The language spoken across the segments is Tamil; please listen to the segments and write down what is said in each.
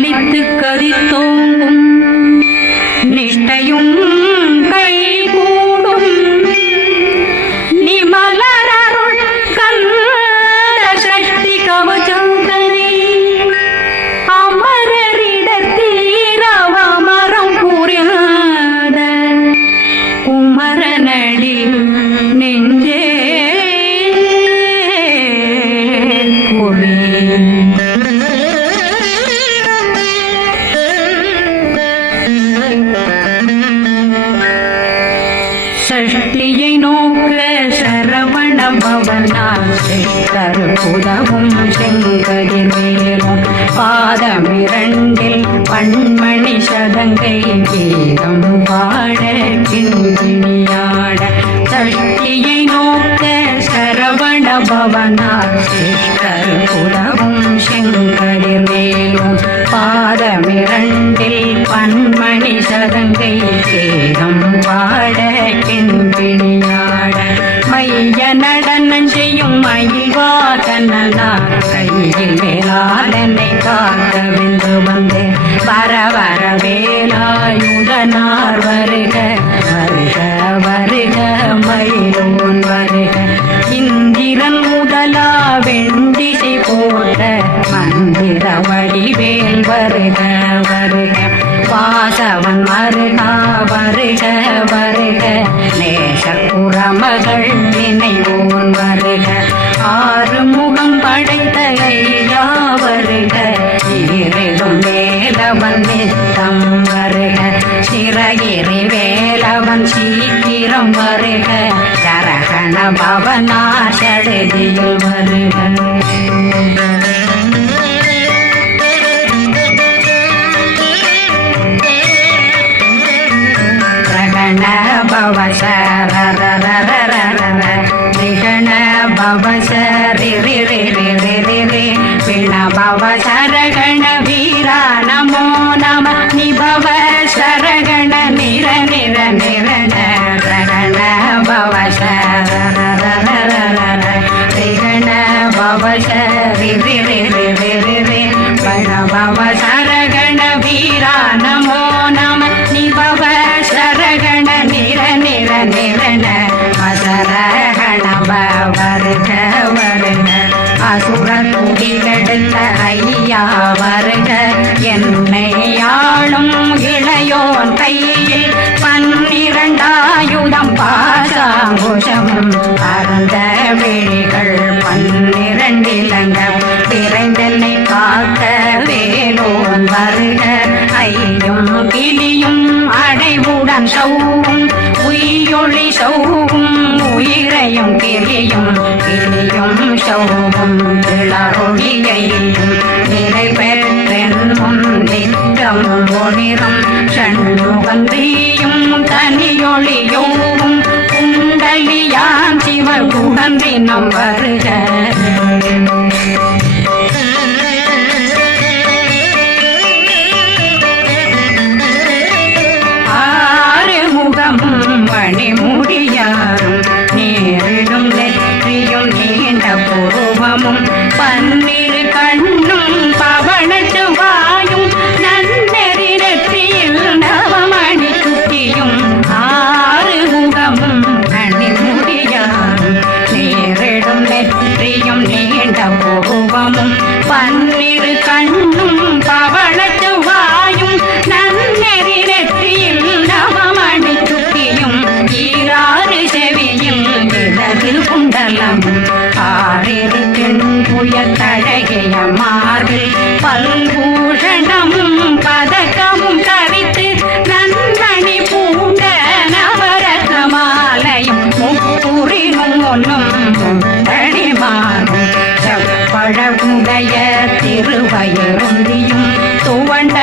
பலித்து கதித்தோங்கும் நிஷ்டையும் கை கூடும் நிமலரருள் கந்த சக்தி கவச்சந்தனை அமரரிடத்தீரவ மரம் புரியாத குமரனடி நெஞ்சே சஷ்டியை நோக்க சரவண பவனால் கருப்புதவும் செங்கதிர் மேலும் பாதமிரண்டில் பண்மணி சதங்கை கீதம் பாட கிண்கிணியாட சஷ்டியை நோக்க சரவண பவனால் கருப்புதவும் செங்கதிர் மேலும் பாதமிரண்டில் பண்மணி சதங்கை கீதம் பாட கிண்கிணியாட மைய நடனம் செய்யும் மயில்வாதனார் கையில் வேளாளனை காக்க வென்று வந்து வர வர வேலாயுதனார் வருக வருக வருக மயிலோன் வருக இந்திரன் முதலா வெண்டிசை போட்ட மந்திர வடிவேல் வருக வருக வாசவன் வருகா வருக வருக நேசக்குறமகள் நினைவோன் வருக ஆறு முகம் படைத்த ஐயா வருக ஈரிடும் வேலவன் நித்தம் வருக சிறகிரி வேலவன் சீக்கிரம் வருக சரகண பவனா சடுதியில் வருக நிகண பவசரி பிண பவ சரகண வீரா நமோ நம நிபவ சரகண நிர நிர நிரண ரண பவ சரண பவசரி பிண பவ சரகண வீரா நமோ நம நிபவ சரகண நிர நிர நிரண அசரகண வருக வருக அசுர துடிகெடுத்த ஐயா வருக என்னை ஆளும் இளையோன் கையில் 12 பாசாங்குஷம் அறந்த விழிகள் 12 இலங்க விரைந்தனை காக்க வேலோன் வருக ஐயும் கிளியும் அடைவுடன் சௌவும் உயிரொளி சௌவும் உயிரையும் கிளியும் கிளியும் சௌவும் இளரொளியையும் நிறைவேற்றென்னும் நித்தம் ஒளிரும் சண்முகந்தியும் தனியொளியோவும் குண்டலியான் சிவ குகந்தினம் வருக மணிமுடியாரும் நேரிடும் நெற்றியும் நீண்ட பூர்வமும் 12 கண்ணும் பவனத்து வாயும் நன்னெறி நெற்றியில் நவமணி குட்டியும் 6 முகமும் மணிமுடியாரும் நேரிடும் நெற்றியும் நீண்ட பூர்வமும் 12 கண்ணும் பவனத்து வாயும் நன்னெறி நெற்றியில் நவமணி குட்டியும் 6 செவியும் விலகு குண்டலம் 6 தென்புய தழகிய மார்பில் பல்பூஷணமும் பதக்கமும் தரித்து நன்மணி பூண்ட நவரத்ன மாலையும் முப்புரினும் ஒன்னும் தனிமாறும் செப்பழகுடைய திருவயருந்தியும் துவண்ட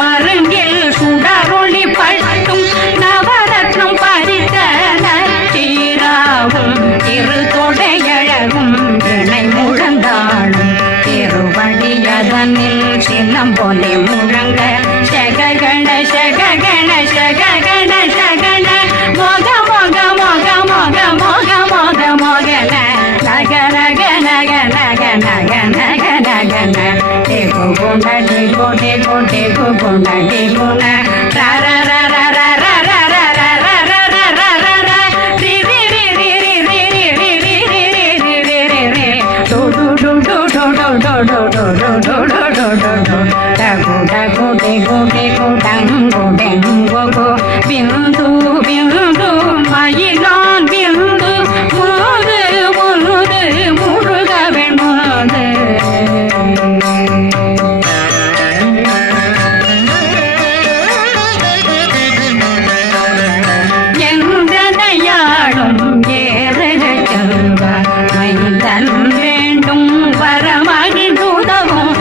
மருங்கில் சுடரொளி பட்டும் நவரத்னம் பறித்த நச்சீராவும் திருத்தொடையழகும் இணை முழந்தாளும் திருவடியதனில் சிலம்பொலி முழங்க சககண சககண சககண சகண மொக மொக மொக மொக மொக மொக மொகன நக நக நக நக நக நக நக நக டேகு குண்ட டேகு டேகு டேகு குண்ட டேகுன ரர ரர ரர ரர பிந்து பிந்து மயிலான் பிந்து முது முது முருகவன் முது எந்தனையாடும் ஏறக செல்வ மைந்தன் வேண்டும் வரமகிழ்ந்துதவும்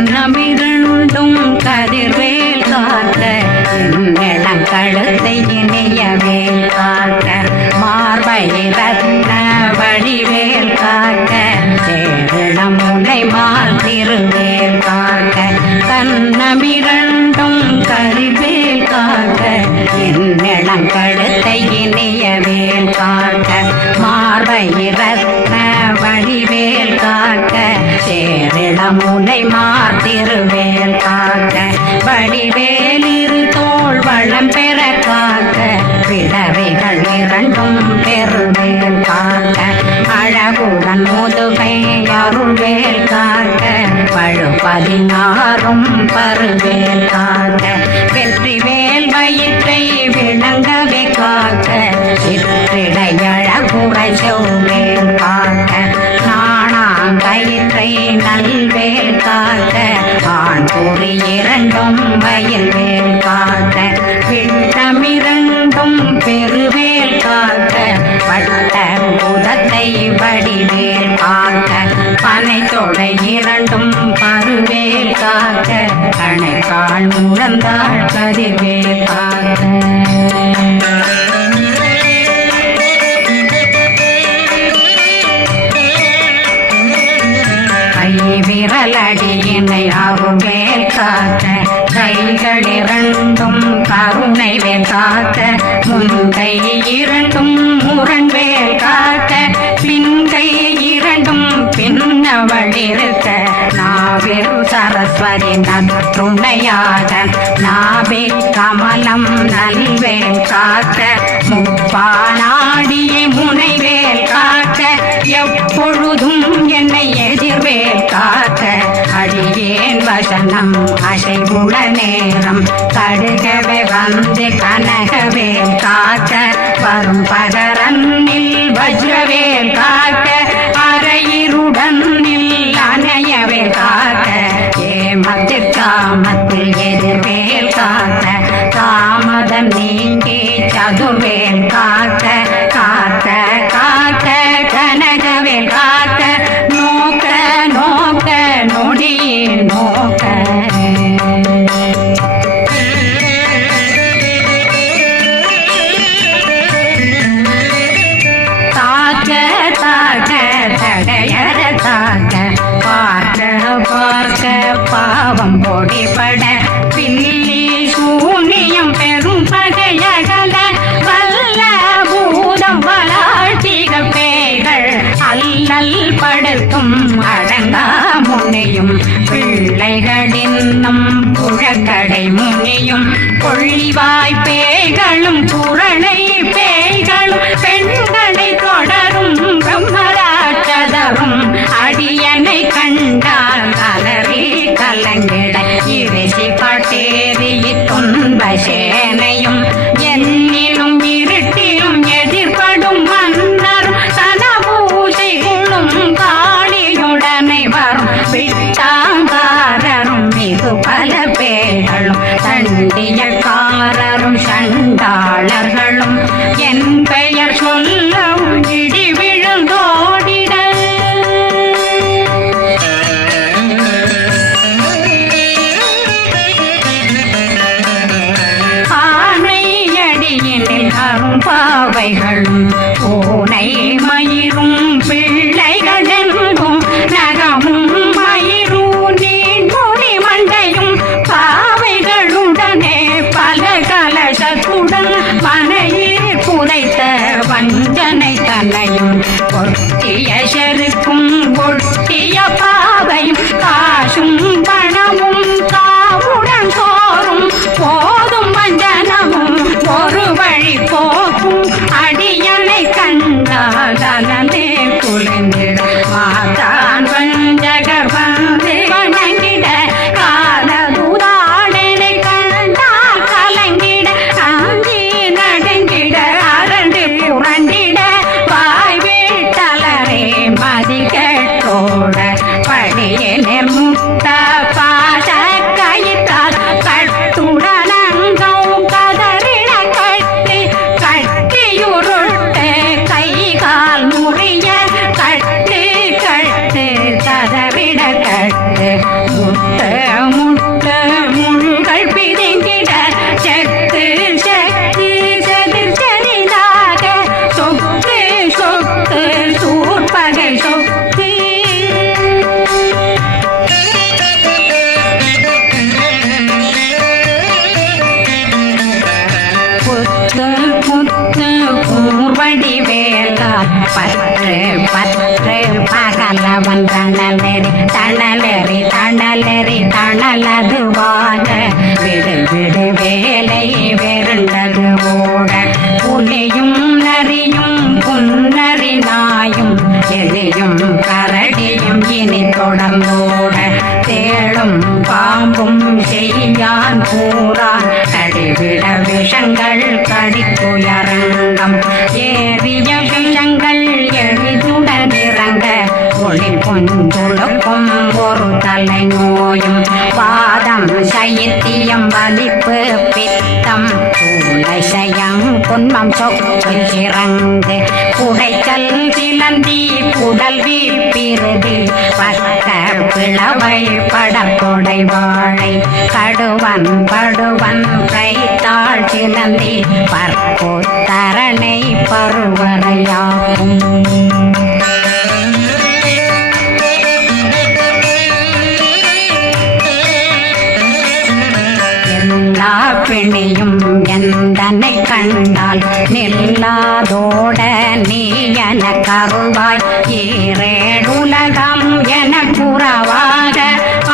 கண்ணமிரண்டும் கதிர்வேல் காக்க கழுத்தை இணையவேல் காக்க மார்பை ரத்ன வடிவேல் காக்க சேரணம் முனை மால் திருவேல் காக்க கண்ணமிரண்டும் கதிர்வேல் காக்க கழுத்தை இணையவேல் காக்க மார்பை ரத்ன வடிவேல் காக்க சேரணம் முனை மால் திருவேல் காக்க வடிவேல் இரு தோள் வளம் பெற காக்க விடவைகள் இரண்டும் பெருவேல் காக்க அழகுடன் முதுகை அருள்வேல் காக்க பழு16 பருவேல் காக்க வெற்றிவேல் வயிற்றை விளங்கவே காக்க சிற்றிடையழகுரை செவ்வேல் காக்க நாணாங்கயிற்றை நல்வேல் காக்க ஆண் குறி இரண்டும் வயல்வேல் காக்க விட்டமிரண்டும் பெருவேல் காக்க பட்ட புதத்தை வடிவேல் காக்க பனை தொடை இரண்டும் பருவேல் காக்க கணைக்கால் முழந்தாள் கதிர்வேல் காக்க விரலடியினை அருவேல் காக்க கைகள் இரண்டும் கருணை வேல் காக்க முன்கை இரண்டும் முரண்வேல் காக்க பின்கை இரண்டும் பின்னவழிருக்க நாவில் சரஸ்வதி நற்றுணையாக நாபி கமலம் நல்வேல் காக்க முப்பானாடியை முனைவேல் காக்க எப்பொழுதும் என்னை எதிர்வேல் காக்க அடியேன் வசனம் அசைவுட நேரம் கடுகவே வந்து கனகவேல் காக்க வரும் பகரன்னில் வஜ்ரவேல் காக்க அரையிருடன் அணையவேல் காக்க ஏமத்தில் காமத்தில் எதிர்வேல் காக்க காமதம் நீங்கி சதுர்வேல் காக்க காக்க காக்க கனகவேல் காக்க நோக்க நோக்க நொடியே நோக்க தாக்க தாக்க தடையற தாக்க பார்க்க பார்க்க பாவம் பொடிபட பில்லி சூனியம் பெரும் பகையகல வல்ல அனைத்தும் அடங்கா முனையும் பிள்ளைகளின்னும் புழக்கடை முனியும் கொள்ளிவாய் பேய்களும் குரலை பேய்களும் பெண்களை தொடரும் பிரம்மராட்சதரும் அடியனை கண்டால் அலறி கலங்கிட இரிசி காட்டேறி துன்ப சேனையும் என்னிலும் இருட்டிலும் எதிர்படும் மன்னரும் சனபூசைகளும் காளியுடனை வரும் விட்டாங்காரரும் மிகு பல பேர்களும் தண்டியக்காரரும் சண்டாளர்களும் என் பெயர் சொல்லவும் இடி விழுந்தோடிட ஆனையடியினில் அரும்பாவைகளும் பூனை மயிரும் பிள்ளைகளெங்கும் நகமும் மயிரும் நீண்முடி மண்டையும் பாவைகளுடனே பல கலசத்துடன் மனையில் புதைத்த வஞ்சனை தன்னையும் ஒட்டிய செருக்கும் ஒட்டிய பாவையும் காசும் பணமும் காவுடன் சோறும் போதும் வஞ்சனமும் ஒரு வழி போக்கும் அடியனை கண்டால் அலனே குளிர்ந்திட மாதான் வஞ்சகர் வந்து வணங்கிட காலதுதாடனை கண்டால் கலங்கிட காஞ்சி நடுங்கிட அரண்டு புரண்டிட வாய் வீட்டலரே மதிக்கட்டோட படியினர் முட்ட பாச கயிற்றால் கட்டுடனங்கும் கதறிட கட்டி கட்டியுருட்டு கை கால் முறிய கட்டு கட்டு கதறிட கட்டு முட்டு முட்டு முள்கள் பிதுங்கிட செத்து செத்து செதிர் செறிதாக சொக்கு சொக்கு சூர்பகை சொக்கு புத்து புத்து பூர்வடி வேலால் பற்று பற்று பகலவன் தணலெறி தணலெறி தணலெறி தணலதுவாக விடு விடு வேலை வெருண்டது ஓட புலியும் நரியும் புன்னரி நாயும் எலியும் கரடியும் இனி தொடர்ந்தோட தேளும் பாம்பும் செய்யான் கூறான் கடிவிட விஷங்கள் கடிக்குயரங்கம் ஏறிய விஷங்கள் எளிதுடன் இறங்க ஒளி பொந்துழுக்கும் ஒரு தலை நோயும் வாதம் சைத்தியம் வலிப்பு பித்தம் சயம் குன்மம் சொக்கு சிறங்கு குடைக்கல் சிலந்தி குடல் வீப்பிருதி பக்க பிளவை படக்கொடை வாழை கடுவன் படுவன் கைத்தாள் சிலந்தி பற்போத்தரணை பருவரையாகும் எல்லா பிணியும் எந்தனை கண்டால் நில்லாதோட நீ என கருவாய் ஈரேடுலகம் என புறவாக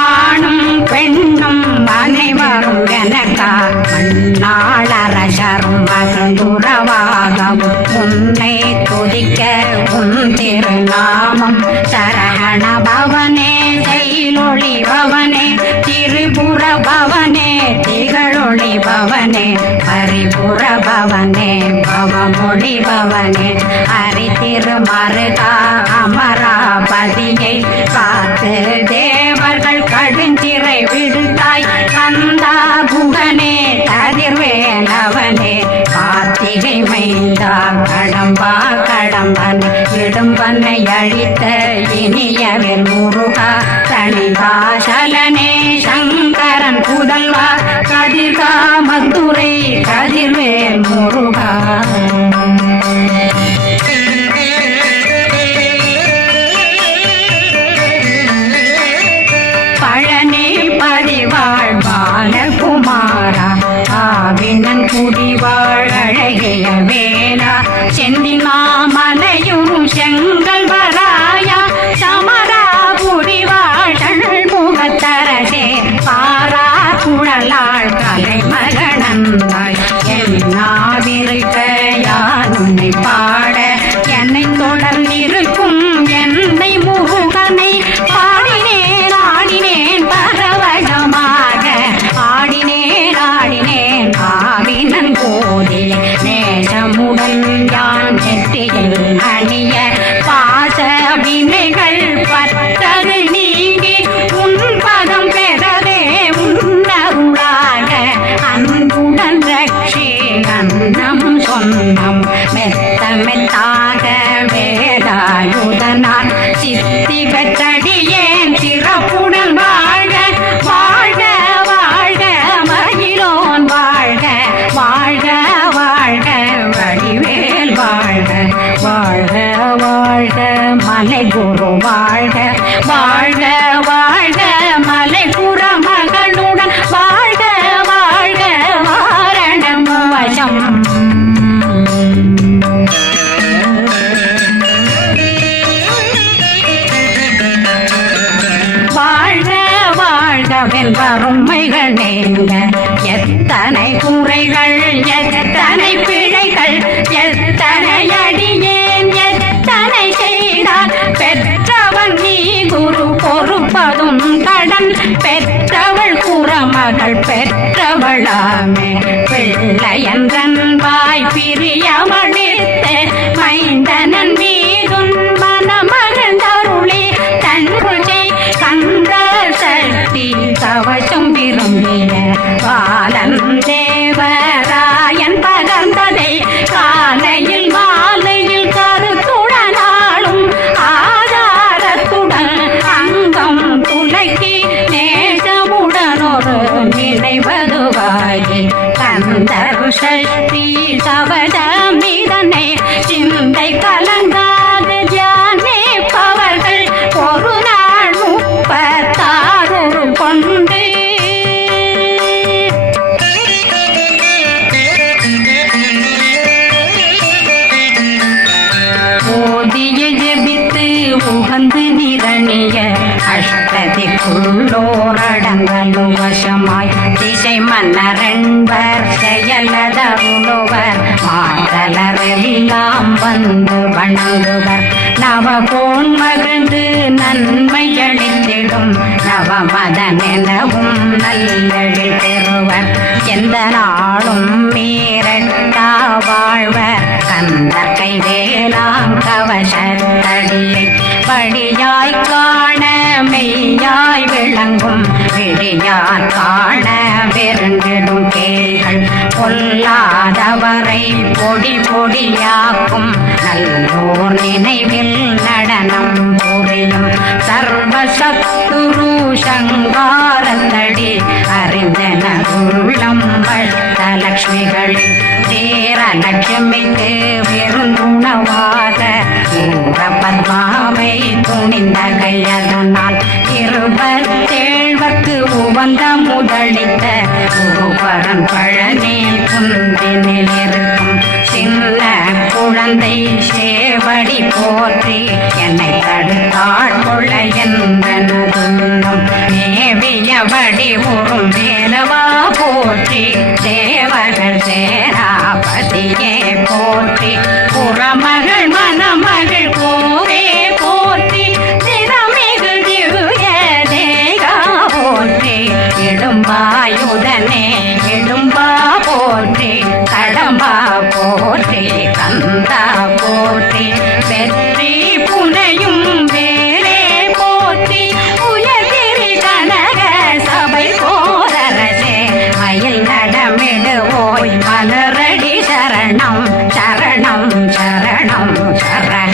ஆணும் பெண்ணும் அனைவரும் எனக்கா மண்ணாளரசரும் மகிழ்ந்துறவாகவும் உன்னை துதிக்க உன் திருநாமம் சரகண பவனே செயலொளி பவனே திரிபுர பவனே திகழொளி பவனே பரிபுர பவனே பவமொழி பவனே ஹரி திருமருகா அமராபதியை காத்து தேவர்கள் கடுஞ்சிறை விடுத்தாய் கந்தா குகனே கதிர்வேலவனே கார்த்திகை மைந்தா கடம்பா கடம்பன் இடும்பனை அழித்த இனியவன் முருகா தனிகாசலனே சங்கரன் புதல்வா கதிர்கா மதுரை கதிர்வேல் முருகா பழனி பதிவாழ் பாலகுமாரா ஆவினன் குடிவாழ் அழகிய வேலா செந்திமாமலையும் செங்கல் வராயா சம வாழ்க வாழ்க மலை குரு வாழ்க வாழ்க வாழ்க மலை குரமகளுடன் வாழ்க வாழ்க வாரணம் வசம் வாழ்க வாழ்கவென் வறுமைகள் நீங்க எத்தனை குறைகள் எத்தனை பிழைகள் எத்தனை அடியேன் எத்தனை செய்தால் பெற்றவன் நீ குரு பொறுப்பதும் கடன் பெற்றவள் குறமகள் பெற்றவளாமே பிள்ளையன்றன் வாய் பிரியமளித்த மைந்தனன் மீதுன் மனமகந்தருளி தன்னுஜை கந்த சக்தி கவசம் விரும்பிய பாலன் தேவராயன் பகர்ந்ததை காலையில் மாலையில் கருத்துடனாலும் ஆதாரத்துடன் அங்கம் துளக்கி நேசமுடனொரு நினைவதுவாகி கந்தர் சக்தி கவசமிதனை சிந்தை கலங்காது தியானிப்பவர்கள் ஒரு நாள் 36 கொண்டு ஓதிய ஜெபித்து உகந்து நிரணிய அஷ்டதிக்குள்ளோரடங்கலும் வசமாய் திசை மன்னரன்பர் செயலதருளுவர் மாதலரெல்லாம் வந்து வணங்குவர் நவகோன் மகிழ்ந்து நன்மையளித்திடும் நவமதனெனவும் நல்லெழில் பெறுவர் எந்த நாளும் மீறட்டா வாழ்வர் கந்தர் கைவேலாம் கவசத்தடியை படியாய் காண மெய்யாய் விளங்கும் விழியார் காண வெறுங்கிடும் கேள்கள் பொல்லாதவரை பொடி பொடியாக்கும் நல்லோர் நினைவில் நடனம் புரியும் சர்வசத்துரு சங்காரத்தடி அறிந்தன உள்ளம் பட்டலட்சுமிகளில் சேரலட்சுமிக்கு விருந்துணவாத ஊர பத்மாவை துணிந்த கையதனால் 27 உவந்த முதலித்த உருவரன் பழனி குந்தினில் இருக்கும் சின்ன குழந்தை சேவடி போற்றி என்னை தடுத்தாட்கொள்ள என்பனதுள்ளம் மேவியபடி உறும் வேலவா போற்றி தேவர்கள் சேராபதியே போற்றி புறமகள் மணமகள் கோவே போற்றி திறமிகு திவ்ய தேகா போற்றி இடும்பாயுதனே இடும்பா போற்றி கடம்பா போற்றி கந்தா போற்றி வெற்றி புனையும் வேலே போற்றி உயர்கிரி கனக சபை போரரசே மயில் நடமிடுவோய் மலரடி சரணம் சரணம் சரணம் சரண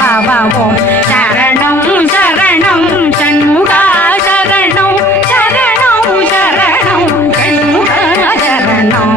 பவவோம் சரணம் சரணம் சண்முகா சரணம் சரணம் சரணம் சண்முகா சரணம்